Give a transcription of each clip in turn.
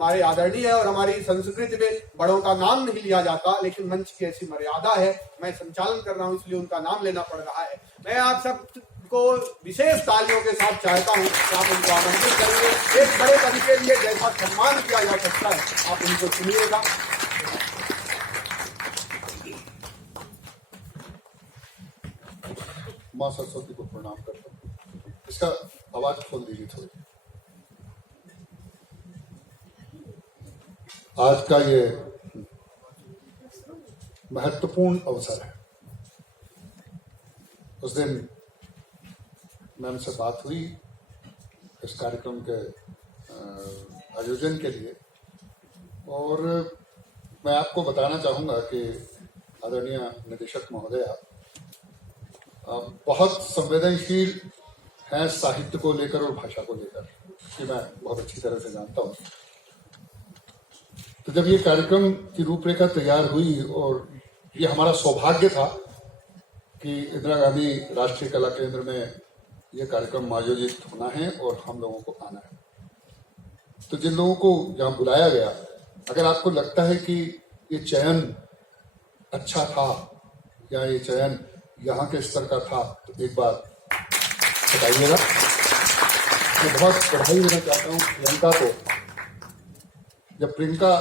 हमारे आदरणीय और हमारी संस्कृति में बड़ों का नाम नहीं लिया जाता, लेकिन मंच की ऐसी मर्यादा है, मैं संचालन कर रहा हूं इसलिए उनका नाम लेना पड़ रहा है। मैं आप सब को विशेष तालियों के साथ चाहता हूं कि आप उनको आमंत्रित करेंगे। एक बड़े कवि के लिए जैसा सम्मान किया जा सकता है आप उनको सुनिएगा। माँ सरस्वती को प्रणाम करता हूँ। इसका आवाज खोल दीजिए थोड़ी। आज का ये महत्वपूर्ण अवसर है। उस दिन मैम से बात हुई इस कार्यक्रम के आयोजन के लिए, और मैं आपको बताना चाहूँगा कि आदरणीय निदेशक महोदया बहुत संवेदनशील हैं साहित्य को लेकर और भाषा को लेकर, कि मैं बहुत अच्छी तरह से जानता हूँ। तो जब ये कार्यक्रम की रूपरेखा तैयार हुई और ये हमारा सौभाग्य था कि इंदिरा गांधी राष्ट्रीय कला केंद्र में ये कार्यक्रम आयोजित होना है और हम लोगों को आना है, तो जिन लोगों को यहाँ बुलाया गया, अगर आपको लगता है कि ये चयन अच्छा था या ये चयन यहाँ के स्तर का था, तो एक बार बताइएगा। मैं बहुत बधाई देना चाहता हूँ प्रियंका को। जब प्रियंका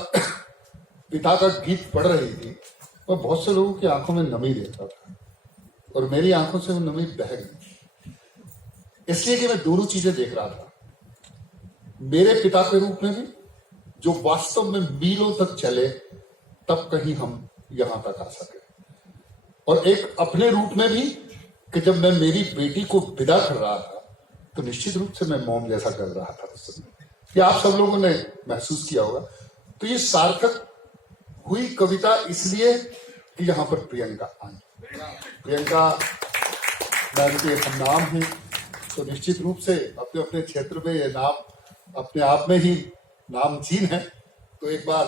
पिता का गीत पढ़ रही थी, तो बहुत से लोगों की आंखों में नमी देखता था और मेरी आंखों से वो नमी बह गई, इसलिए कि मैं दोनों चीजें देख रहा था। मेरे पिता के रूप में भी, जो वास्तव में मीलों तक चले तब कहीं हम यहां तक आ सके, और एक अपने रूप में भी कि जब मैं मेरी बेटी को विदा कर रहा था तो निश्चित रूप से मैं मॉम जैसा कर रहा था उस समय। ये आप सब लोगों ने महसूस किया होगा। तो ये सार्थक हुई कविता इसलिए कि यहां पर प्रियंका आई। प्रियंका मैम के हम नाम हैं, तो निश्चित रूप से अपने अपने क्षेत्र में ये नाम अपने आप में ही नामचीन है। तो एक बार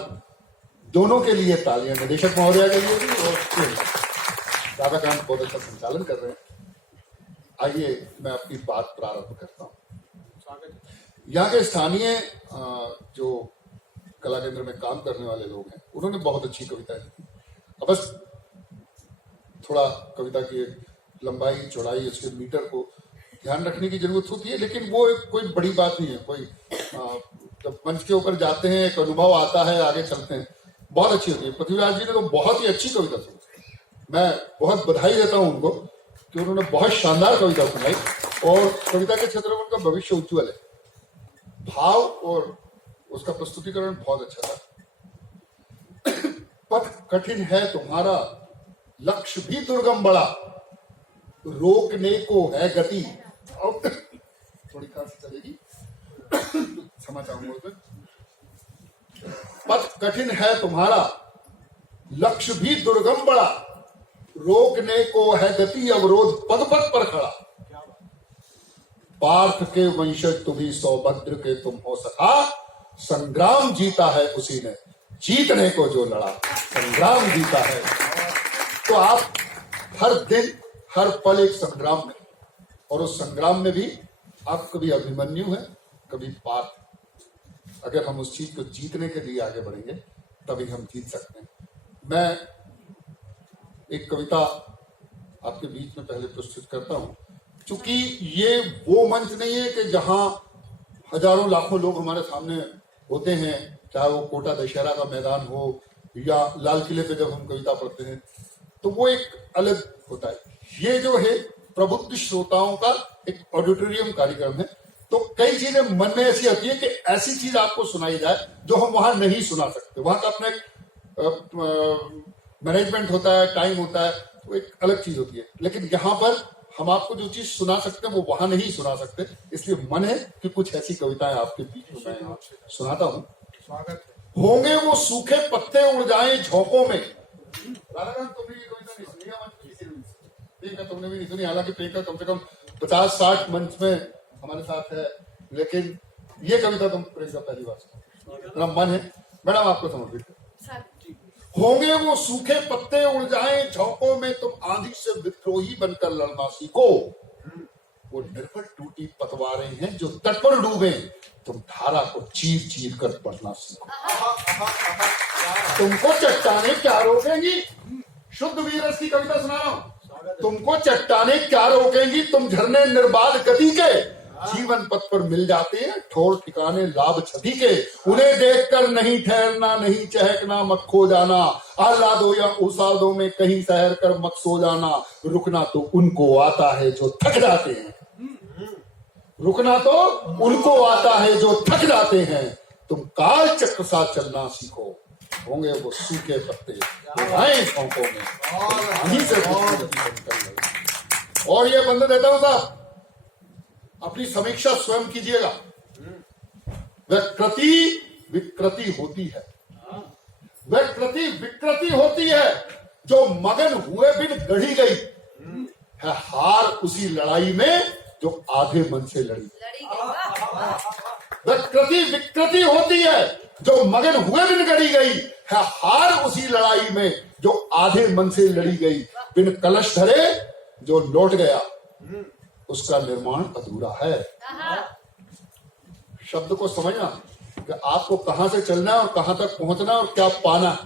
दोनों के लिए तालियां, निदेशक महोदया के लिए भी और राधाकांत बहुत अच्छा संचालन कर रहे हैं। आइए मैं अपनी बात प्रारंभ करता हूँ। यहाँ के स्थानीय जो कला केंद्र में काम करने वाले लोग हैं, उन्होंने बहुत अच्छी कविताएं लिखी। अब बस थोड़ा कविता की लंबाई चौड़ाई उसके मीटर को ध्यान रखने की जरूरत होती है, लेकिन वो कोई बड़ी बात नहीं है। कोई जब मंच के ऊपर जाते हैं एक अनुभव आता है, आगे चलते हैं, बहुत अच्छी होती है। पृथ्वीराज जी ने तो बहुत ही अच्छी कविता सुनी, मैं बहुत बधाई देता हूं उनको कि उन्होंने बहुत शानदार कविता सुनाई और कविता के क्षेत्र में उनका भविष्य उज्ज्वल है। भाव और उसका प्रस्तुतिकरण बहुत अच्छा था। पथ कठिन है तुम्हारा, लक्ष्य भी दुर्गम बड़ा, रोकने को है गति। और थोड़ी खांसी चलेगी, क्षमा चाहूंगा उसमें। पथ कठिन है तुम्हारा, लक्ष्य भी दुर्गम बड़ा, रोकने को है गति, अवरोध पद पद पर खड़ा। पार्थ के वंशज तुम्ही सौभद्र के तुम हो सखा, संग्राम जीता है उसी ने जीतने को जो लड़ा। संग्राम जीता है, तो आप हर दिन हर पल एक संग्राम में, और उस संग्राम में भी आप कभी अभिमन्यु हैं, कभी पार्थ। अगर हम उस चीज को जीतने के लिए आगे बढ़ेंगे तभी हम जीत सकते हैं। मैं एक कविता आपके बीच में पहले प्रस्तुत करता हूं, क्योंकि ये वो मंच नहीं है कि जहां हजारों लाखों लोग हमारे सामने होते हैं, चाहे वो कोटा दशहरा का मैदान हो या लाल किले पे जब हम कविता पढ़ते हैं, तो वो एक अलग होता है। ये जो है प्रबुद्ध श्रोताओं का एक ऑडिटोरियम कार्यक्रम है, तो कई चीजें मन में ऐसी आती है कि ऐसी चीज आपको सुनाई जाए जो हम वहां नहीं सुना सकते। वहां का अपना एक मैनेजमेंट होता है, टाइम होता है, तो एक अलग चीज होती है। लेकिन यहाँ पर हम आपको जो चीज सुना सकते हैं वो वहां नहीं सुना सकते, इसलिए मन है कि कुछ ऐसी कविताएं आपके बीच में मैं सुनाता हूँ। स्वागत है। होंगे वो सूखे पत्ते उड़ जाए झोंकों में। राधाकांत तुमने ये कविता नहीं सुनी, प्रियंका तुमने भी नहीं सुनी, हालांकि प्रियंका कम से कम 50-60 मंच में हमारे साथ है, लेकिन ये कविता तुम प्रियंका पहली बार सुनो। मेरा मन है मैडम आपको समर्पित है। होंगे वो सूखे पत्ते उड़ जाएं झोंकों में, तुम आंधी से विद्रोही बनकर लड़ना सीखो। वो निर्बल टूटी पतवारें हैं जो तट पर डूबे। तुम धारा को चीर चीर कर पढ़ना सीखो। तुमको चट्टाने क्या रोकेंगी? शुद्ध वीरस की कविता सुना रहा हूं। तुमको चट्टाने क्या रोकेंगी? तुम झरने निर्बाध गति के जीवन पथ पर मिल जाते हैं ठोर ठिकाने लाभ क्षति के। उन्हें देखकर नहीं ठहरना, नहीं चहकना, मत खो जाना। आह्लादों या उसादों में कहीं सहर कर मत सो जाना। रुकना तो उनको आता है जो थक जाते हैं। रुकना तो उनको आता है जो थक जाते हैं। तुम काल चक्र सा चलना सीखो। होंगे वो सूखे पत्ते आए ठोंकों में। और ये बंद देता हूं साहब, अपनी समीक्षा स्वयं कीजिएगा। वह कृति विकृति होती है, वह कृति विकृति होती है जो मगन हुए बिन गढ़ी गई है। हार उसी लड़ाई में जो आधे मन से लड़ी। वह कृति विकृति होती है जो मगन हुए बिन गढ़ी गई है। हार उसी लड़ाई में जो आधे मन से लड़ी गई। बिन कलश धरे जो लौट गया उसका निर्माण अधूरा है। शब्द को समझना कि आपको कहां से चलना है और कहां तक पहुंचना है और क्या पाना है।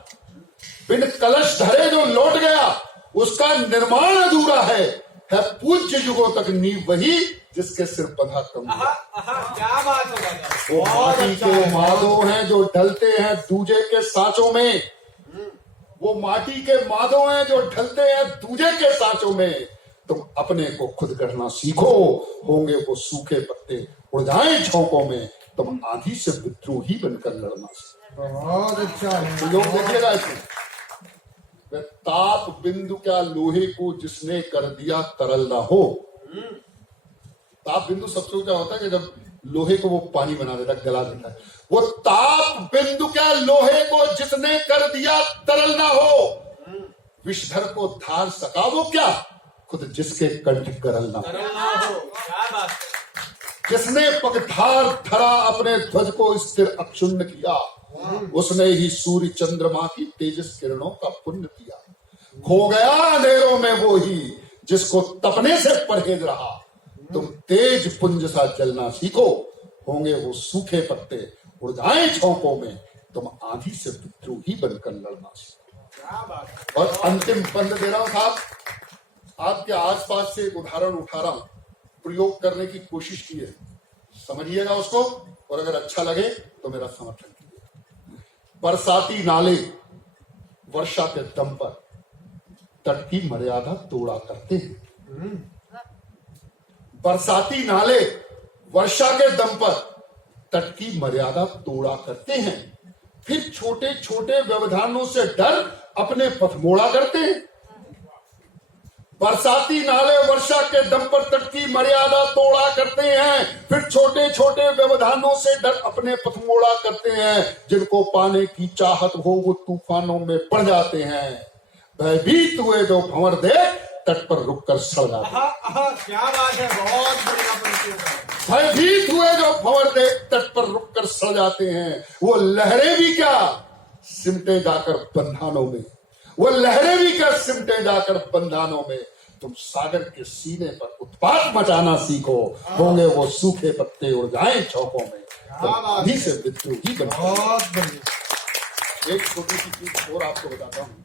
बिन कलश धरे जो लौट गया उसका निर्माण अधूरा है पूज्य युगों तक नींव वही जिसके सिर बंधा कम। क्या बात है वो माटी के माधो हैं जो ढलते हैं दूजे के सांचों में। वो माटी के माधो हैं जो ढलते हैं दूजे के सांचों में। तुम अपने को खुद करना सीखो। होंगे वो सूखे पत्ते उड़ जाएं झोंकों में। तुम आंधी से विद्रोही बनकर लड़ना सीखो। बहुत अच्छा है। तो लोग देखिएगा इसमें, ताप बिंदु क्या लोहे को जिसने कर दिया तरल ना हो। ताप बिंदु सबसे ऊंचा होता है कि जब लोहे को वो पानी बना देता है, गला देता है। वो ताप बिंदु क्या लोहे को जिसने कर दिया तरल ना हो। विषधर को धार सका वो क्या खुद जिसके कंठ करल ना हो। क्या बात है। जिसने पगधार धरा अपने ध्वज को स्थिर अक्षुण्ण किया उसने ही सूर्य चंद्रमा की तेजस किरणों का पुण्य किया। खो गया अंधेरों में वो ही जिसको तपने से परहेज रहा। तुम तेज पुंज सा जलना सीखो। होंगे वो सूखे पत्ते उड़ जाएं झोंकों में। तुम आंधी से विद्रोही बनकर लड़ना सीखो। और अंतिम बंद दे रहा हूं साहब, आपके आसपास से एक उदाहरण उठा रहा हूं, प्रयोग करने की कोशिश कीजिए, समझिएगा उसको और अगर अच्छा लगे तो मेरा समर्थन कीजिए। बरसाती नाले वर्षा के दम पर तट की मर्यादा तोड़ा करते हैं। बरसाती नाले वर्षा के दम पर तट की मर्यादा तोड़ा करते हैं। फिर छोटे छोटे व्यवधानों से डर अपने पथ मोड़ा करते हैं। बरसाती नाले वर्षा के दम पर तट की मर्यादा तोड़ा करते हैं। फिर छोटे छोटे व्यवधानों से डर अपने पथ मोड़ा करते हैं। जिनको पाने की चाहत हो वो तूफानों में पड़ जाते हैं। भयभीत हुए जो भंवर देख तट पर रुककर सड़ जाते हैं। क्या बात है, बहुत बढ़िया परिचय। भयभीत हुए जो भंवर देख तट पर रुककर सड़ जाते हैं। वो लहरें भी क्या सिमटे जाकर बंधानों में। वो लहरें भी क्या सिमटे जाकर बंधानों में। तुम सागर के सीने पर उत्पात मचाना सीखो। होंगे वो सूखे पत्ते उड़ जाएं झोंकों में। अभी से विद्रोही बनो। बहुत बढ़िया। एक छोटी सी चीज और आपको बताता हूँ।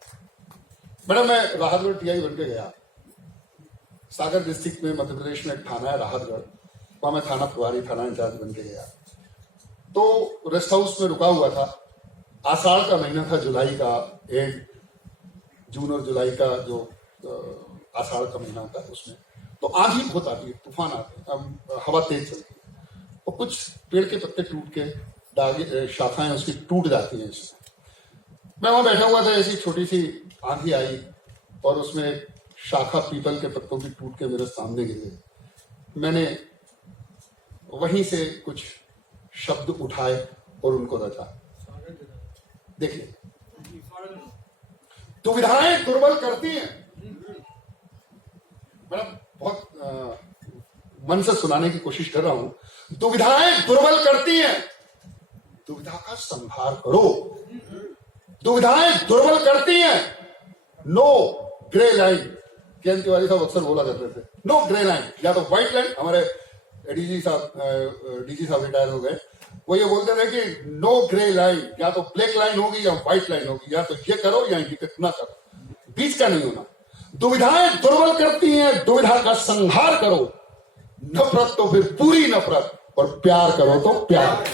मैडम मैं राहतगढ़ टीआई बन के गया। सागर डिस्ट्रिक्ट में मध्य प्रदेश में एक थाना है राहतगढ़, वहां मैं थाना प्रभारी थाना इंचार्ज बन के गया। तो रेस्ट हाउस में रुका हुआ था। आषाढ़ का महीना था, जुलाई का एंड, जून और जुलाई का जो आषाढ़ का महीना होता है उसमें तो आंधी बहुत आती है, तूफान आते हैं, हवा तेज चलती है और कुछ पेड़ के पत्ते टूट के डागे शाखाएं उसकी टूट जाती हैं। इसमें मैं वहां बैठा हुआ था, ऐसी छोटी सी आंधी आई और उसमें शाखा पीपल के पत्तों की टूट के मेरे सामने गिर गई। मैंने वहीं से कुछ शब्द उठाए और उनको रचा। देखिए, दुविधाएं दुर्बल करती हैं। मैं बहुत मन से सुनाने की कोशिश कर रहा हूं। दुविधाएं दुर्बल करती हैं, दुविधा का संहार करो। दुविधाएं दुर्बल करती हैं, no grey line, K N. Tiwari साहब अक्सर बोला करते थे, नो ग्रे लाइन, या तो व्हाइट लाइन। हमारे डीजी साहब रिटायर हो गए, वो ये बोलते थे कि नो ग्रे लाइन, या तो ब्लैक लाइन होगी या व्हाइट लाइन होगी, या तो ये करो या ये ना करो, बीच का नहीं होना। दुविधाएं दुर्बल करती हैं, दुविधा का संहार करो। नफरत तो फिर पूरी नफरत, और प्यार करो तो प्यार।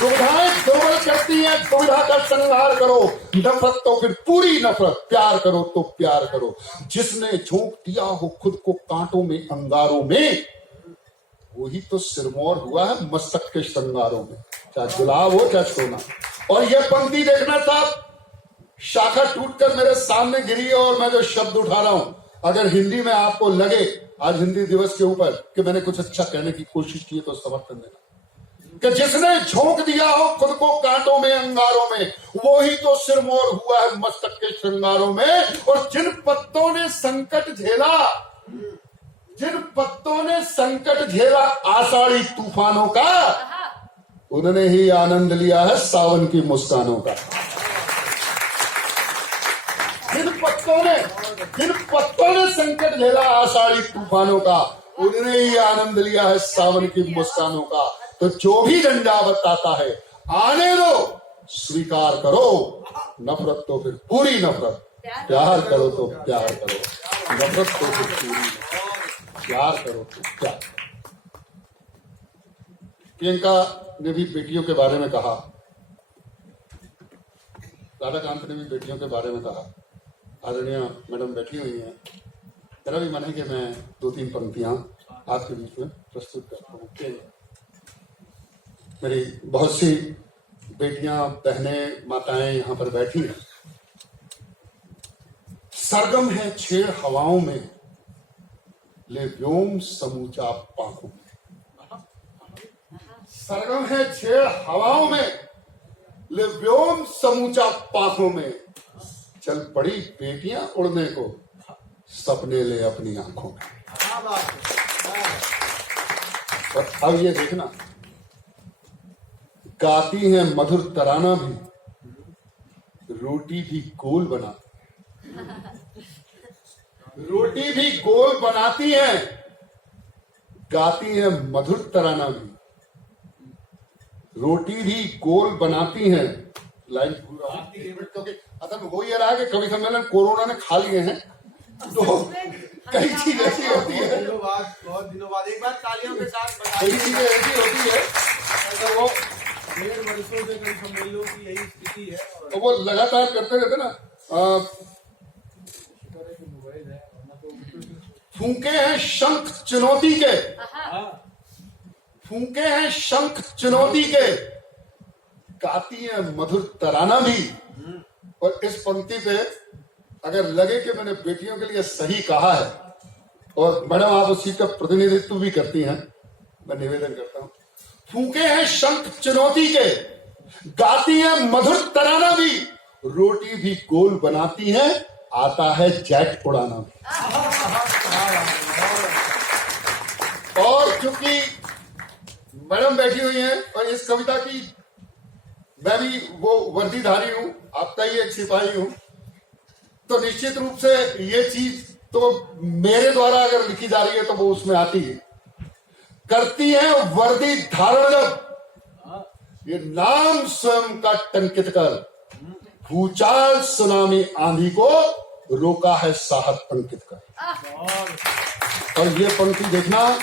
दुविधाएं दुर्बल करती हैं, दुविधा का संहार करो। नफरत तो फिर पूरी नफरत, प्यार करो तो प्यार करो। जिसने झोंक दिया हो खुद को कांटों में अंगारों में, वही तो सिरमौर हुआ है मस्तक के श्रृंगारों में, चाहे गुलाब हो चाहे सोना। और यह पंक्ति देखना साहब, शाखा टूटकर मेरे सामने गिरी है और मैं जो शब्द उठा रहा हूं, अगर हिंदी में आपको लगे आज हिंदी दिवस के ऊपर कि मैंने कुछ अच्छा कहने की कोशिश की है तो समर्थन देना। कि जिसने झोंक दिया हो खुद को कांटों में अंगारों में, वो ही तो सिरमौर हुआ है मस्तक के श्रृंगारों में। और जिन पत्तों ने संकट झेला, जिन पत्तों ने संकट झेला आषाढ़ी तूफानों का, उन्होंने ही आनंद लिया है सावन की मुस्कानों का। जिन पत्तों ने संकट झेला आषाढ़ी तूफानों का, उन्होंने ही आनंद लिया है सावन की मुस्कानों का। तो जो भी झंझावत आता है आने दो, स्वीकार करो। नफरत तो फिर पूरी नफरत, प्यार करो तो प्यार करो। नफरत तो फिर पूरी नफरत, प्यार करो तो प्यार। प्रियंका ने भी बेटियों के बारे में कहा, राधाकांत ने भी बेटियों के बारे में कहा। आदरणीय मैडम बैठी हुई हैं, मेरा भी मन है कि मैं 2-3 पंक्तियां आपके बीच में प्रस्तुत करता हूँ कि मेरी बहुत सी बेटियां, बहनें, माताएं यहां पर बैठी हैं। सरगम है छेड़ हवाओं में, ले व्योम समूचा पाखों में। सरगम है छेड़ हवाओं में, ले व्योम समूचा पाखों में। चल पड़ी बेटियां उड़ने को, सपने ले अपनी आंखों में। और अब ये देखना, गाती हैं मधुर तराना भी, रोटी भी गोल बना, रोटी भी गोल बनाती हैं। गाती हैं मधुर तराना भी, रोटी भी गोल बनाती हैं। लाइन पूरा क्योंकि असल में हो ये रहा कि कवि सम्मेलन कोरोना ने खा लिए हैं, तो कई चीजें ऐसी होती है, बहुत दिनों बाद एक बार तालियों के साथ कई चीजें ऐसी होती है, तो वो 1.5 वर्षों से कवि सम्मेलनों की यही स्थिति है। तो वो लगातार करते रहते ना। फूंके हैं शंख चुनौती के, फूंके हैं शंख चुनौती के, गाती है मधुर तराना भी। और इस पंक्ति पे अगर लगे कि मैंने बेटियों के लिए सही कहा है, और मैडम आप उसी का प्रतिनिधित्व भी करती हैं, मैं निवेदन करता हूं, फूंके हैं शंख चुनौती के, गाती है मधुर तराना भी, रोटी भी गोल बनाती है, आता है जेट उड़ाना भी। और चूंकि मैडम बैठी हुई हैं और इस कविता की मैं भी वो वर्दीधारी हूं, आपका ही एक सिपाही हूं, तो निश्चित रूप से ये चीज तो मेरे द्वारा अगर लिखी जा रही है तो वो उसमें आती है। करती है वर्दी धारण जब, ये नाम स्वयं का टंकित कर, भूचाल सुनामी आंधी को रोका है साहब अंकित कर। और ये पंक्ति देखना,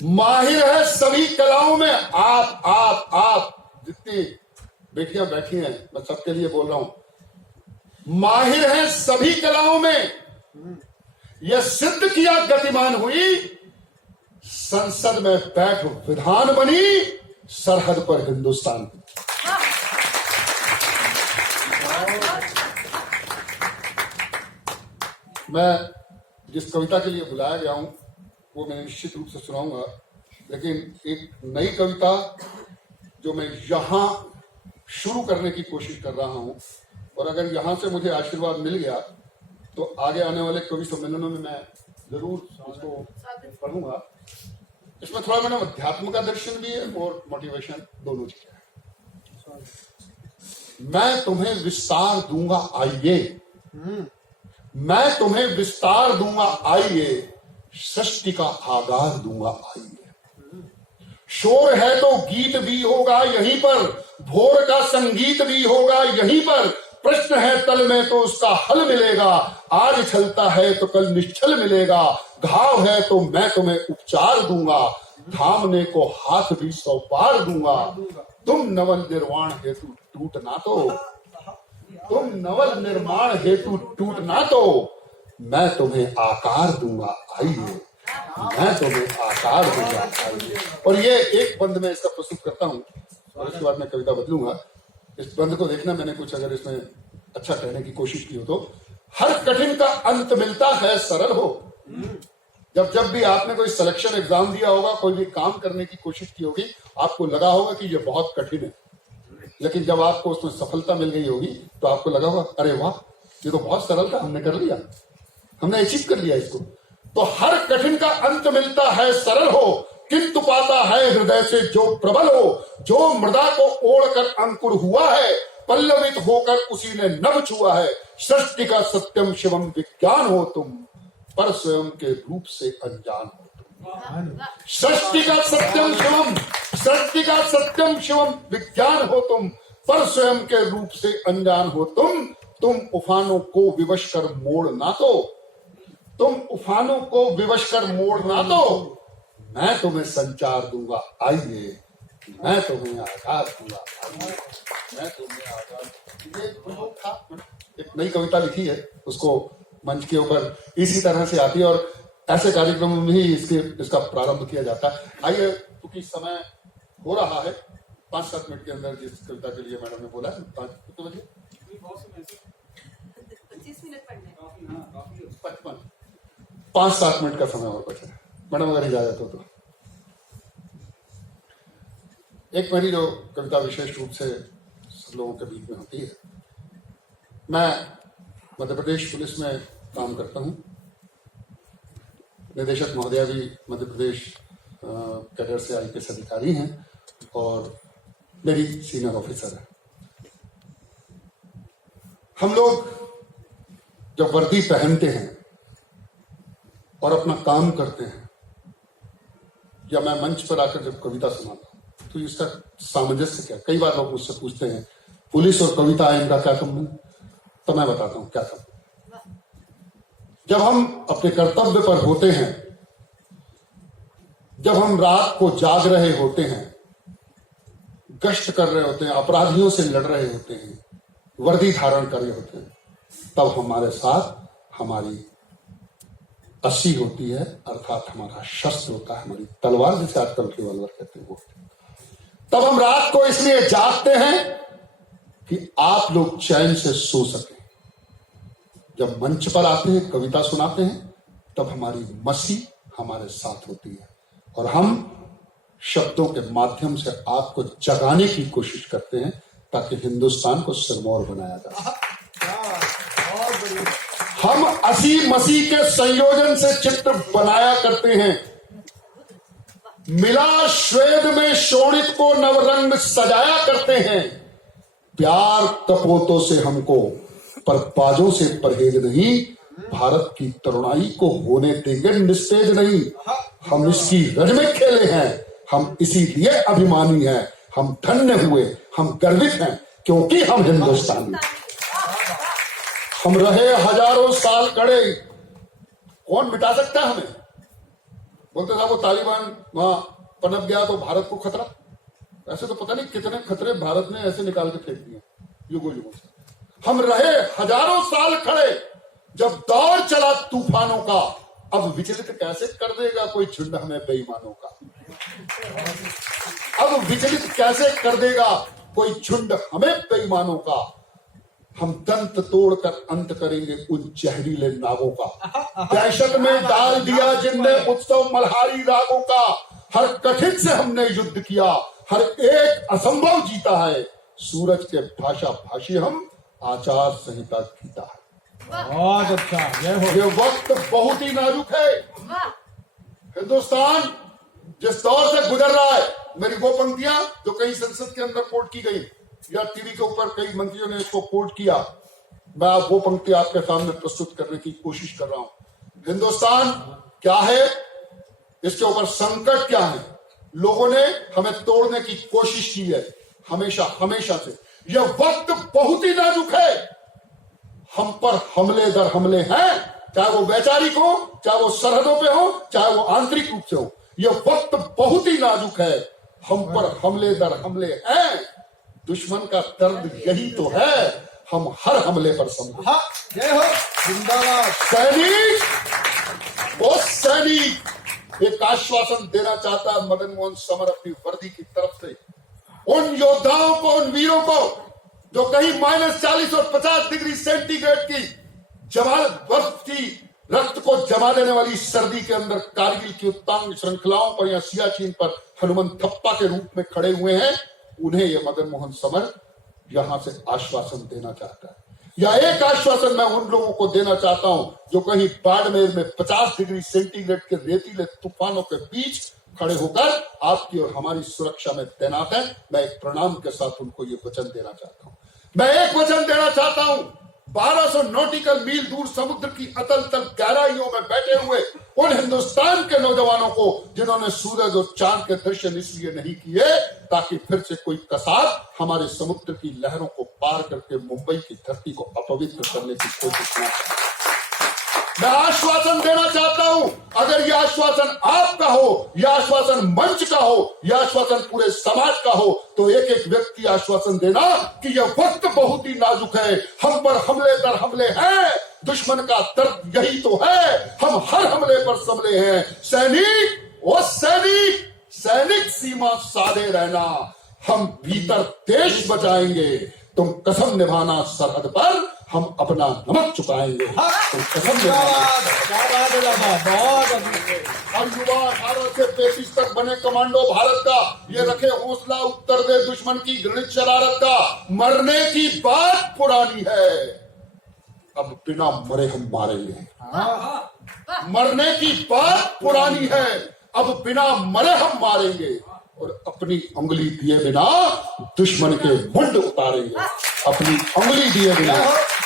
माहिर है सभी कलाओं में। आप जितनी बेटियां बैठी हैं, मैं सबके लिए बोल रहा हूं, माहिर है सभी कलाओं में, यह सिद्ध किया गतिमान हुई, संसद में बैठ विधान बनी, सरहद पर हिंदुस्तान की। मैं जिस कविता के लिए बुलाया गया हूं वो मैं निश्चित रूप से सुनाऊंगा, लेकिन एक नई कविता जो मैं यहां शुरू करने की कोशिश कर रहा हूं, और अगर यहां से मुझे आशीर्वाद मिल गया तो आगे आने वाले कवि सम्मेलनों में मैं जरूर इसको पढ़ूंगा। इसमें थोड़ा मैंने अध्यात्म का दर्शन भी है और मोटिवेशन दोनों चीजें हैं। मैं तुम्हें विस्तार दूंगा आइए, मैं तुम्हें विस्तार दूंगा आइए, सृष्टि का आगार दूंगा आइए। शोर है तो गीत भी होगा यहीं पर, भोर का संगीत भी होगा यहीं पर। प्रश्न है तल में तो उसका हल मिलेगा, आज छलता है तो कल निश्चल मिलेगा। घाव है तो मैं तुम्हें उपचार दूंगा, थामने को हाथ भी 100 बार दूंगा। तुम नवल निर्माण हेतु टूटना तो, तुम नवल निर्माण हेतु टूटना तो, मैं तुम्हें आकार दूंगा आइए, मैं तुम्हें आकार दूंगा आइए। और ये एक बंद में इसका प्रस्तुत करता हूं और इसके बाद मैं कविता बदलूंगा। इस बंद को देखना, मैंने कुछ अगर इसमें अच्छा कहने की कोशिश की हो तो, हर कठिन का अंत मिलता है सरल हो। जब भी आपने कोई सिलेक्शन एग्जाम दिया होगा, कोई भी काम करने की कोशिश की होगी, आपको लगा होगा कि ये बहुत कठिन है, लेकिन जब आपको उसमें सफलता मिल गई होगी तो आपको लगा होगा अरे वाह, ये तो बहुत सरल था, हमने कर लिया, हमने अचीव कर लिया इसको। तो हर कठिन का अंत मिलता है सरल हो, किंतु पाता है हृदय से जो प्रबल हो। जो मृदा को ओढ़कर अंकुर हुआ है, पल्लवित होकर उसी ने नभ छुआ है। सृष्टि का सत्यम शिवम विज्ञान हो तुम, पर स्वयं के रूप से अनजान हो तुम। सृष्टि का सत्यम शिवम, सृष्टि का सत्यम शिवम विज्ञान हो तुम, पर स्वयं के रूप से अनजान हो तुम। तुम उफानों को विवश कर मोड़ ना तो, तुम उफानों को विवश कर मोड़ ना तो, मैं तुम्हें संचार दूंगा आइए, मैं तुम्हें आकार दूंगा आइए, मैं तुम्हें आकार। ये प्रयोग था, एक नई कविता लिखी है, उसको मंच के ऊपर इसी तरह से आती है और ऐसे कार्यक्रमों में ही इसका प्रारंभ किया जाता है। आइए, क्योंकि समय हो रहा है, 5-7 मिनट के अंदर जिस कविता के लिए मैडम ने बोला है, 5 बजे 5-7 मिनट का समय और बचा है। मैडम अगर इजाजत हो तो एक मेरी जो कविता विशेष रूप से सब लोगों के बीच में होती है। मैं मध्य प्रदेश पुलिस में काम करता हूं, निदेशक महोदया भी मध्य प्रदेश कैडर से आईपीएस अधिकारी हैं और मेरी सीनियर ऑफिसर है। हम लोग जब वर्दी पहनते हैं और अपना काम करते हैं, या मैं मंच पर आकर जब कविता सुनाता हूं, तो इसका सामंजस्य क्या? कई बार लोग मुझसे पूछते हैं पुलिस और कविता इनका क्या संबंध? तो मैं बताता हूं क्या संबंध। जब हम अपने कर्तव्य पर होते हैं, जब हम रात को जाग रहे होते हैं, गश्त कर रहे होते हैं, अपराधियों से लड़ रहे होते हैं, वर्दी धारण कर रहे होते हैं, तब हमारे साथ हमारी अस्सी होती है, अर्थात हमारा शस्त्र होता है, हमारी तलवार, जिसे आजकल रिवॉल्वर कहते हैं वो। तब हम रात को इसलिए जागते हैं कि आप लोग चैन से सो सकें। जब मंच पर आते हैं, कविता सुनाते हैं, तब हमारी मसी हमारे साथ होती है और हम शब्दों के माध्यम से आपको जगाने की कोशिश करते हैं ताकि हिंदुस्तान को सिरमौर बनाया जा सके। हम असी मसी के संयोजन से चित्र बनाया करते हैं। मिला श्वेत में शोणित को नवरंग सजाया करते हैं। प्यार कपोतों से हमको, पर बाजों से परहेज नहीं। भारत की तरुणाई को होने देंगे निस्तेज नहीं। हम इसकी रज में खेले हैं, हम इसीलिए अभिमानी हैं। हम धन्य हुए, हम गर्वित हैं क्योंकि हम हिंदुस्तानी। हम रहे हजारों साल कड़े, कौन मिटा सकता है हमें? बोलते था वो तालिबान वहां पनप गया तो भारत को खतरा। ऐसे तो पता नहीं कितने खतरे भारत ने ऐसे निकाल के फेंक दिए युगों युगों से। हम रहे हजारों साल खड़े, जब दौर चला तूफानों का, अब विचलित कैसे कर देगा कोई झुंड हमें बेईमानों का। अब विचलित कैसे कर देगा कोई झुंड हमें बेईमानों का। हम दंत तोड़कर अंत करेंगे उन जहरीले नागों का। दहशत में डाल दिया जिनने उत्सव मल्हारी रागों का। हर कठिन से हमने युद्ध किया, हर एक असंभव जीता है। सूरज के भाषा भाषी हम, आचार संहिता गीता है। बहुत अच्छा। ये वक्त बहुत ही नाजुक है। हिंदुस्तान जिस दौर से गुजर रहा है, मेरी वो पंक्तियां जो कहीं संसद के अंदर कोट की गई या टीवी के ऊपर कई मंत्रियों ने इसको कोट किया, मैं आप वो पंक्ति आपके सामने प्रस्तुत करने की कोशिश कर रहा हूं। हिंदुस्तान क्या है, इसके ऊपर संकट क्या है, लोगों ने हमें तोड़ने की कोशिश की है हमेशा से। यह वक्त बहुत ही नाजुक है, हम पर हमले दर हमले हैं, चाहे वो वैचारिक हो, चाहे वो सरहदों पे हो, चाहे वो आंतरिक रूप से हो। यह वक्त बहुत ही नाजुक है, हम पर हमले दर हमले हैं। दुश्मन का दर्द यही तो है, हम हर हमले पर संभल। हाँ, जय हो, जिंदाबाद। सैनिक, वो सैनिक एक आश्वासन देना चाहता है मदन मोहन समर अपनी वर्दी की तरफ से उन योद्धाओं को, उन वीरों को जो कहीं -40 और 50 डिग्री सेंटीग्रेड की जमानत बर्फ की रक्त को जमा देने वाली सर्दी के अंदर कारगिल की उत्तांग श्रृंखलाओं पर या सियाचिन पर हनुमान थप्पा के रूप में खड़े हुए हैं। उन्हें यह मदन मोहन समर यहां से आश्वासन देना चाहता है। या एक आश्वासन मैं उन लोगों को देना चाहता हूं जो कहीं बाड़मेर में 50 डिग्री सेंटीग्रेड के रेतीले तूफानों के बीच खड़े होकर आपकी और हमारी सुरक्षा में तैनात हैं। मैं एक प्रणाम के साथ उनको ये वचन देना चाहता हूं। मैं एक वचन देना चाहता हूं, 1200 नॉटिकल मील दूर समुद्र की अतल तल गहराइयों में बैठे हुए उन हिंदुस्तान के नौजवानों को जिन्होंने सूरज और चांद के दर्शन इसलिए नहीं किए ताकि फिर से कोई कसाब हमारे समुद्र की लहरों को पार करके मुंबई की धरती को अपवित्र करने की कोशिश न करे। मैं आश्वासन देना चाहता हूं, अगर यह आश्वासन आपका हो, यह आश्वासन मंच का हो, यह आश्वासन पूरे समाज का हो, तो एक एक व्यक्ति आश्वासन देना कि यह वक्त बहुत ही नाजुक है, हम पर हमले दर हमले हैं, दुश्मन का दर्द यही तो है, हम हर हमले पर संभले हैं। सैनिक, ओ सैनिक, सैनिक सीमा साधे रहना, हम भीतर देश बचाएंगे, तुम कसम निभाना सरहद पर हम अपना नमक चुकाएंगे। तुम कसम निभाना। और युवा 18 से 35 तक बने कमांडो भारत का, ये रखे हौसला, उत्तर दे दुश्मन की घृणित शरारत का। मरने की बात पुरानी है, अब बिना मरे हम मारेंगे। मरने की बात पुरानी है, अब बिना मरे हम मारेंगे और अपनी उंगली दिए बिना दुश्मन के मुंड उतारेंगे। अपनी उंगली दिए बिना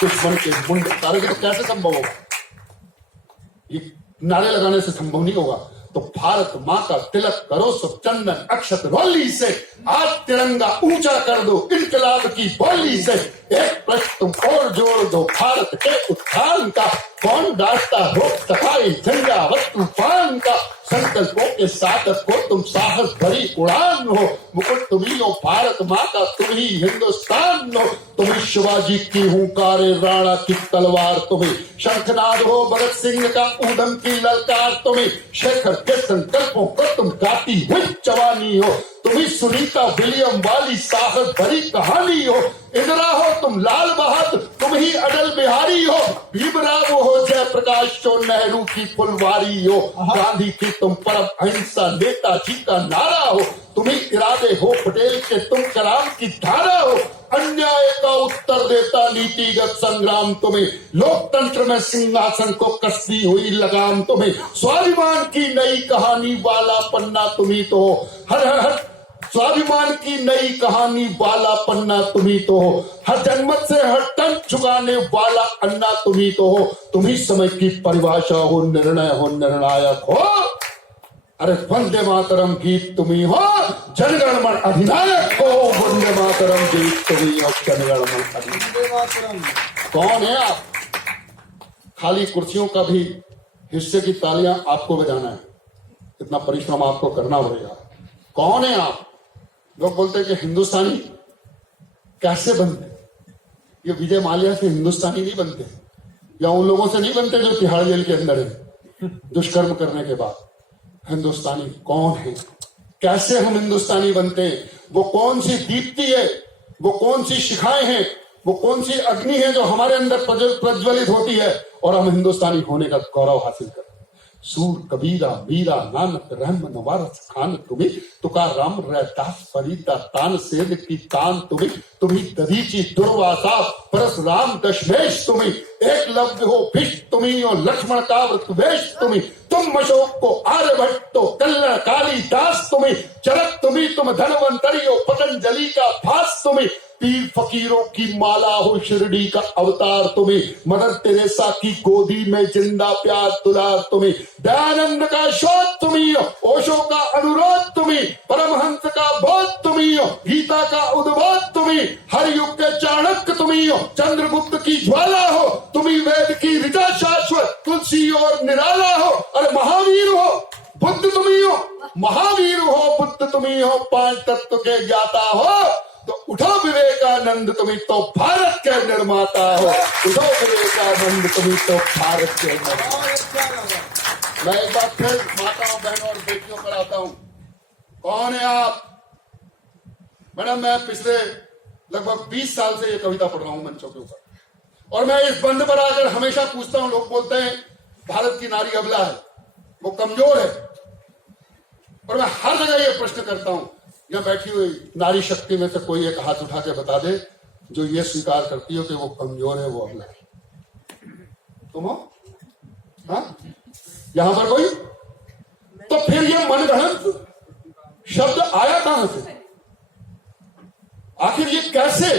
दुश्मन के मुंड उतारेंगे। तो कैसे संभव होगा? ये नारे लगाने से संभव नहीं होगा। तो भारत माँ का तिलक करो, सब चंदन अक्षत रोली से आज तिरंगा ऊंचा कर दो, इनकलाब की बोली से एक प्रश्न तुम और जोड़ दो, भारत के उत्थान का कौन दास्ता हो सफाई झंझावत तूफान का। संकल्पों के साधक को तुम साहस भरी उड़ान हो, मुकुट तुम्ही हो भारत माँ का, तुम ही हिंदुस्तान हो। तुम्ही शिवाजी की हुंकारे, राणा की तलवार तुम्ही, शंखनाद हो भगत सिंह का ऊधम की ललकार तुम्ही, शेखर के संकल्पों को तुम गाती हुई जवानी हो। तुम्ही सुनीता विलियम वाली साहस भरी कहानी हो। इंदिरा हो तुम लाल बहादुर, तुम ही अटल बिहारी हो। भीमराव हो जयप्रकाश जो नेहरू की फुलवारी हो। गांधी की तुम परम अहिंसा नेताजी का नारा हो। तुम्ही इरादे हो पटेल के तुम कलाम की धारा हो। अन्याय का उत्तर देता नीतिगत संग्राम तुम्हें, लोकतंत्र में सिंहासन को कसती हुई लगाम तुम्हें। स्वाभिमान की नई कहानी वाला पन्ना तुम्ही तो हो। हर हर हर स्वाभिमान की नई कहानी वाला पन्ना तुम्ही तो हो। हर जनमत से हर तन झुकाने वाला अन्ना तुम्ही तो हो। तुम्ही समय की परिभाषा हो, निर्णय हो, निर्णायक हो। अरे वंदे मातरम गीत तुम्ही हो, जनगणमन अधिनायक हो। वंदे मातरम गीत तुम्ही हो, जनगणमन अधिनायक। कौन है आप? खाली कुर्सियों का भी हिस्से की तालियां आपको बजाना है, इतना परिश्रम आपको करना पड़ेगा। कौन है आप? लोग बोलते हैं कि हिंदुस्तानी कैसे बनते? ये विजय माल्या से हिंदुस्तानी नहीं बनते, या उन लोगों से नहीं बनते जो तिहाड़ जेल के अंदर है दुष्कर्म करने के बाद। हिंदुस्तानी कौन है? कैसे हम हिंदुस्तानी बनते हैं? वो कौन सी दीप्ति है, वो कौन सी शिखाएं हैं, वो कौन सी अग्नि है जो हमारे अंदर प्रज्वलित होती है और हम हिंदुस्तानी होने का गौरव हासिल करते हैं। सूर कबीरा मीरा नानक रहम नवारस खान तुम्ही, तुकाराम रैदास फरीदा तान सेद की तान तुम्ही दधीची दुर्वासा परशुराम दशमेश तुम्ही, एकलव्य हो भीष्म तुम्ही और लक्ष्मण का व्रतवेश तुम्ही। तुम अशोक को आर्यभट्ट तो कल्लर कालिदास तुम्हें, चरक तुम्हें तुम धनवंतरी हो, पतंजलि का भास तुम्हें, पीर फकीरों की माला हो शिरडी का अवतार तुम्हें, मदर तेरेसा की गोदी में जिंदा प्यार दुलार तुम्हें, दयानंद का शोध तुम्ही हो, ओशो का अनुरोध तुम्ही, परमहंस का बोध तुम्ही हो, गीता का उद्बोध तुम्ही, हर युग के चाणक्य तुम्ही हो, चंद्रगुप्त की ज्वाला हो, तुम्ही वेद की ऋचा शाश्वत, तुलसी और निराला हो, अरे महावीर हो, बुद्ध तुम्ही हो, महावीर हो, बुद्ध तुम्ही हो, पांच तत्व के ज्ञाता हो, तो उठो विवेकानंद तुम्ही तो भारत के निर्माता हो, उठो विवेकानंद तुम्ही तो भारत के निर्माता। मैं एक बार फिर माताओं बहनों और बेटियों पर आता हूं, कौन है आप? मैडम, मैं पिछले लगभग 20 साल से ये कविता पढ़ रहा हूं मंचों के ऊपर, और मैं इस बंद पर आकर हमेशा पूछता हूं, लोग बोलते हैं भारत की नारी अबला है, वो कमजोर है, और मैं हर जगह ये प्रश्न करता हूं, यहां बैठी हुई नारी शक्ति में से कोई एक हाथ उठा के बता दे जो ये स्वीकार करती हो कि वो कमजोर है, वो अबला है। तुम हो? हाँ? यहां पर कोई? तो फिर ये मनगढ़ंत शब्द आया कहां से? आखिर ये कैसे?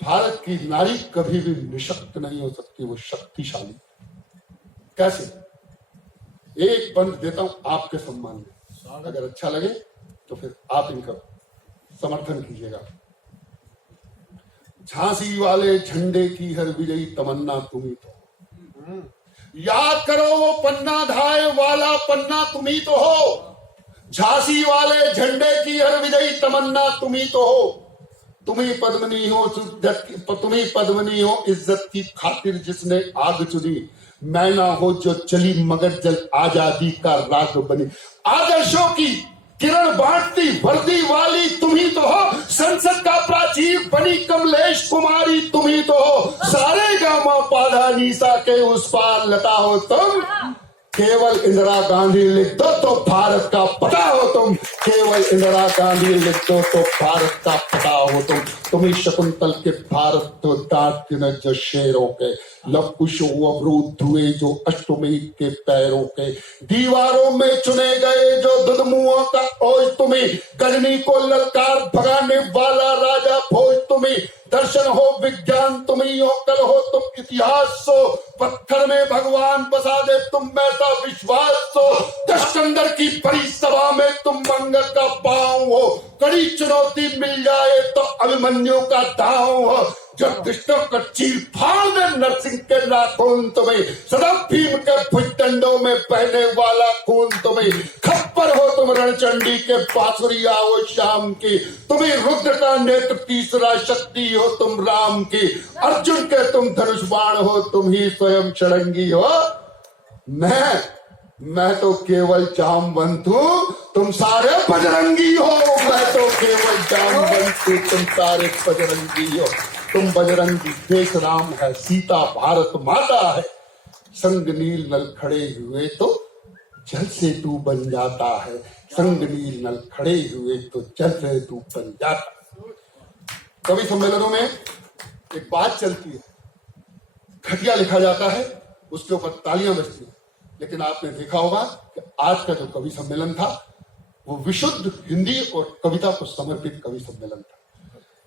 भारत की नारी कभी भी निशक्त नहीं हो सकती, वो शक्तिशाली। कैसे? एक बंद देता हूं आपके सम्मान में, अगर अच्छा लगे तो फिर आप इनका समर्थन कीजिएगा। झांसी वाले झंडे की हर विजयी तमन्ना तुम्ही तो, याद करो वो पन्ना धाय वाला पन्ना तुम्ही तो हो, झांसी वाले झंडे की हर विजयी तमन्ना तुम्ही तो हो, तुम्ही पद्मनी हो, तुम्ही पद्मनी हो इज्जत की खातिर जिसने आग चुनी, मैना हो जो चली मगर जल आजादी का राग बनी, आदर्शों की किरण बांटती वर्दी वाली तुम्ही तो हो, संसद का प्राचीर बनी कमलेश कुमारी तुम्ही तो हो, सारे गामा पाधा नीसा के उस पार लता हो तुम, केवल इंदिरा गांधी लिख दो तो भारत का पता हो तुम, केवल इंदिरा गांधी लिख दो तो भारत का पता हो तुम, तुम्ही शकुंतल के भारत तो दांत गिने जो शेरों के, लवकुशों अवरुद्ध हुए जो अष्टमेध के पैरों के, दीवारों में चुने गए जो दुधमुओं का ओज तुम्हें, गजनी को ललकार भगाने वाला राजा भोज तुम्हें, दर्शन हो विज्ञान तुम्ही हो, कल हो तुम इतिहास हो, पत्थर में भगवान बसा दे तुम ऐसा विश्वास हो, दशकंदर की बड़ी सभा में तुम मंगल का पांव हो, कड़ी चुनौती मिल जाए तो अभिमन्यु का दांव हो, जो दुष्टों का चीर फाड़ दे नरसिंह के नाखून तुम्हें, सदा भीम के भुजदंडों में बहने वाला खून तुम्हें, खप्पर हो तुम रणचंडी के बांसुरिया हो शाम की, तुम्हें रुद्र का नेत्र तीसरा शक्ति हो तुम राम की, अर्जुन के तुम धनुष बाण हो, तुम ही स्वयं षडंगी हो, मैं तो केवल जामवंत हूं, तुम सारे बजरंगी हो, मैं तो केवल जामवंत हूं, तुम सारे बजरंगी हो, तुम बजरंगी देश राम है, सीता भारत माता है, संग नील नल खड़े हुए तो जल से तू बन जाता है, संग नील नल खड़े हुए तो जल से तू बन जाता। कवि सम्मेलनों में एक बात चलती है, घटिया लिखा जाता है, उसके ऊपर तालियां बजती हैं, लेकिन आपने देखा होगा कि आज का जो कवि सम्मेलन था वो विशुद्ध हिंदी और कविता को समर्पित कवि सम्मेलन था।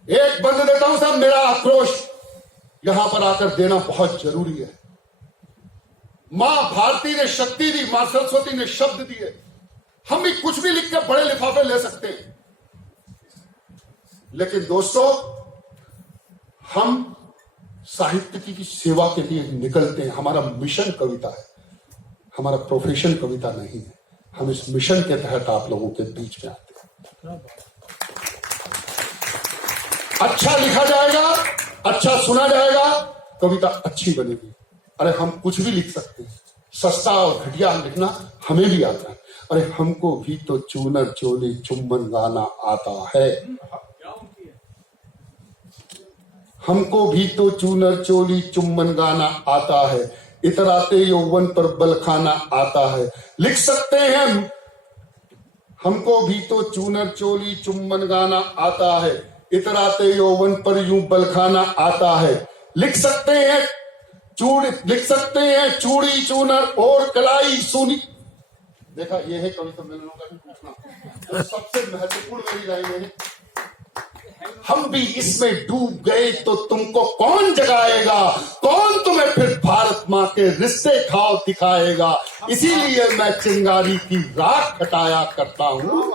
एक बंद देता हूं साहब, मेरा आक्रोश यहां पर आकर देना बहुत जरूरी है। मां भारती ने शक्ति दी, मां सरस्वती ने शब्द दिए, हम भी कुछ भी लिख के बड़े लिफाफे ले सकते हैं, लेकिन दोस्तों हम साहित्य की सेवा के लिए निकलते हैं, हमारा मिशन कविता है, हमारा प्रोफेशन कविता नहीं है, हम इस मिशन के तहत आप लोगों के बीच में आते हैं। अच्छा लिखा जाएगा, अच्छा सुना जाएगा, कविता अच्छी बनेगी। अरे हम कुछ भी लिख सकते हैं, सस्ता और घटिया लिखना हमें भी आता है, अरे हमको भी तो चूनर चोली चुम्बन गाना आता है, हमको भी तो चूनर चोली चुम्बन गाना आता है, इतराते यौवन पर बल खाना आता है, लिख सकते हैं हमको भी तो चूनर चोली चुम्बन गाना आता है, इतराते यौवन पर यूं बल खाना आता है, लिख सकते हैं चूड़ी लिख सकते हैं, चूड़ी चूनर और कलाई सुनी। देखा, ये है कवि सम्मेलनों का भी पूछना। तो सबसे महत्वपूर्ण मेरी लाइन है, हम भी इसमें डूब गए तो तुमको कौन जगाएगा, कौन तुम्हें फिर भारत माँ के रिश्ते खाओ दिखाएगा। इसीलिए मैं चिंगारी की राख हटाया करता हूँ,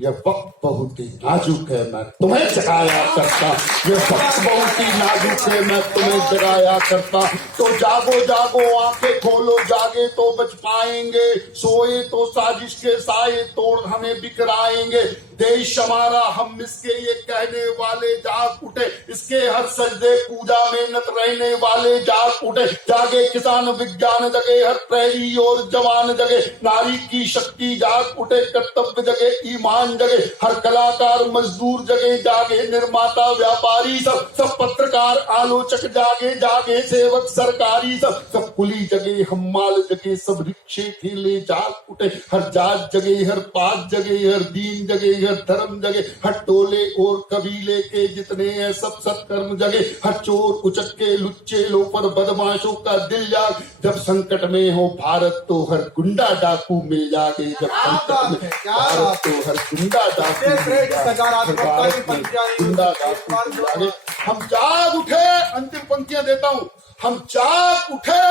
यह वक्त बहुत ही नाजुक है, मैं तुम्हें जगाया करता। यह वक्त बहुत ही नाजुक है, मैं तुम्हें जगाया करता। तो जागो जागो आंखें खोलो, जागे तो बच पाएंगे, सोए तो साजिश के साए तोड़ हमें बिखराएंगे। देश हमारा हम इसके ये कहने वाले जाग उठे, इसके हर सजदे पूजा में नत रहने वाले जाग उठे। जागे किसान विज्ञान जगे, हर प्रहरी और जवान जगे, नारी की शक्ति जाग उठे, कर्तव्य जगे, ईमान जगे, हर कलाकार मजदूर जगे, जागे निर्माता व्यापारी सब पत्रकार आलोचक जागे, जागे सेवक सरकारी सब कुली जगे, हम्माल जगे, सब रिक्शे ठेले जाग उठे। हर जात जगे, हर पात जगे, हर दीन जगे, हर धर्म जगे, हर टोले और कबीले के जितने हैं सब सत्कर्म जगे। हर चोर उचक्के लुच्चे लोफर बदमाशों का दिल जाग, जब संकट में हो भारत तो हर गुंडा डाकू मिल जागे। जब संकट में भारत तो हर गुंडा डाकू मिल जागे, गुंडा डाकू मिल जागे। हम जाग उठे, अंतिम पंक्तियां देता हूं, हम जाग उठे,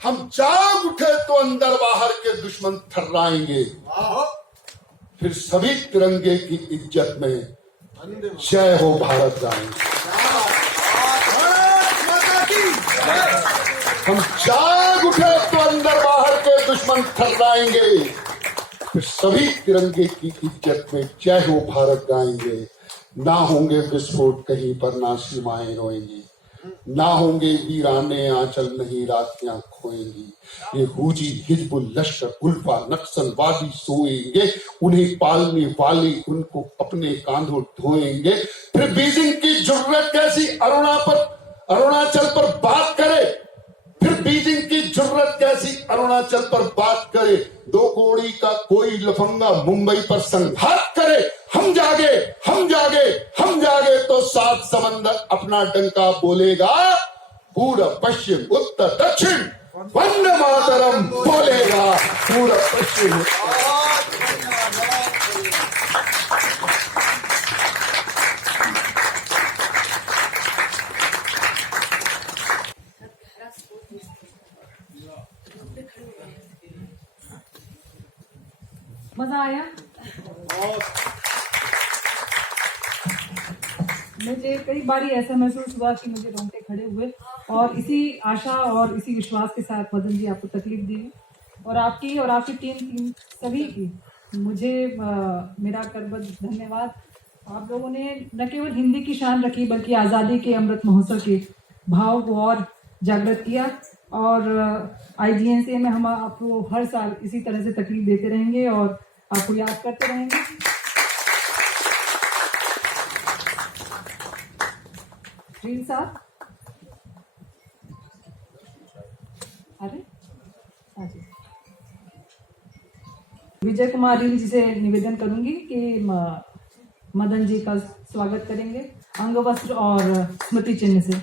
हम जाग उठे तो अंदर बाहर के दुश्मन थर्राएंगे, फिर सभी तिरंगे की इज्जत में जय हो भारत गाएंगे। हम जाग उठे तो अंदर बाहर के दुश्मन थर्राएंगे, फिर सभी तिरंगे की इज्जत में जय हो भारत गाएंगे। ना होंगे विस्फोट कहीं पर, ना सीमाएं रोएंगी, ना होंगे वीराने आंचल, नहीं राखियां खोएंगी। ये हुजी हिजबुल लश्कर उल्फा नक्सलवादी सोएंगे, उन्हें पालने वाले उनको अपने कांधों ढोएंगे। फिर बीजिंग की जरूरत कैसी अरुणाचल पर बात करे, फिर बीजिंग की जरूरत कैसी अरुणाचल पर बात करे। दो कोड़ी का कोई लफंगा मुंबई पर संघात करे। हम जागे, हम जागे, हम जागे तो सात समंदर अपना डंका बोलेगा, पूरब पश्चिम उत्तर दक्षिण वंदे मातरम बोलेगा, पूरब पश्चिम। मजा आया? मुझे कई बार ऐसा महसूस हुआ कि मुझे रोंगटे खड़े हुए, और इसी आशा और इसी विश्वास के साथ मदन जी आपको तकलीफ दी और आपकी टीम सभी की मुझे मेरा करबद्ध धन्यवाद। आप लोगों ने न केवल हिंदी की शान रखी बल्कि आज़ादी के अमृत महोत्सव के भाव को और जागृत किया, और IGNCA में हम आपको हर साल इसी तरह से तकलीफ देते रहेंगे और आपको याद करते रहेंगे। साहब, अरे विजय कुमार रील जी से निवेदन करूंगी कि मदन जी का स्वागत करेंगे अंग वस्त्र और स्मृति चिन्ह से।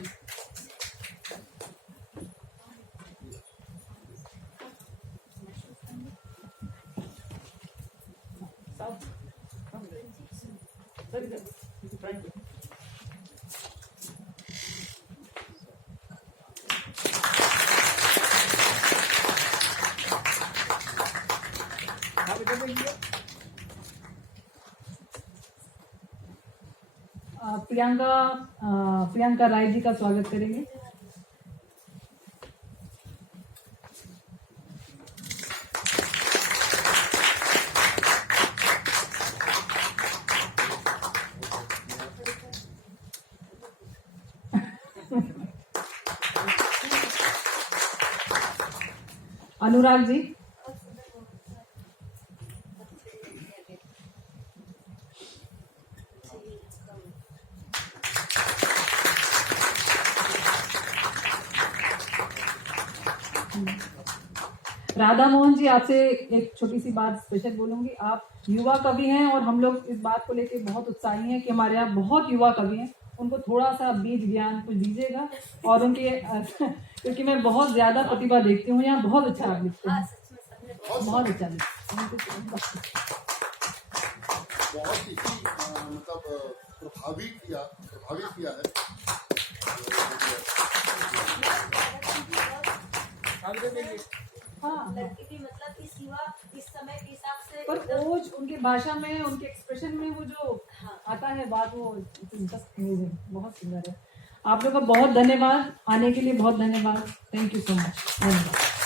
प्रियंका राय जी का स्वागत करेंगे। अनुराग जी, राधा मोहन जी, आपसे एक छोटी सी बात स्पेशल बोलूंगी। आप युवा कवि हैं और हम लोग इस बात को लेकर बहुत उत्साही हैं कि हमारे यहाँ बहुत युवा कवि हैं उनको थोड़ा सा बीज ज्ञान कुछ दीजिएगा और उनके क्योंकि मैं बहुत ज्यादा प्रतिभा देखती हूँ यहाँ, बहुत अच्छा आप लिखते हैं, बहुत अच्छा लिखते हैं। बहुत ही मतलब प्रभावित किया है। हाँ, लड़की की मतलब कि सिवा इस समय के हिसाब से पर ओज उनके भाषा में, उनके एक्सप्रेशन में वो जो आता है बात, वो जस्ट अमेजिंग, बहुत सुंदर है। आप लोग का बहुत धन्यवाद, आने के लिए बहुत धन्यवाद। Thank you so much. धन्यवाद।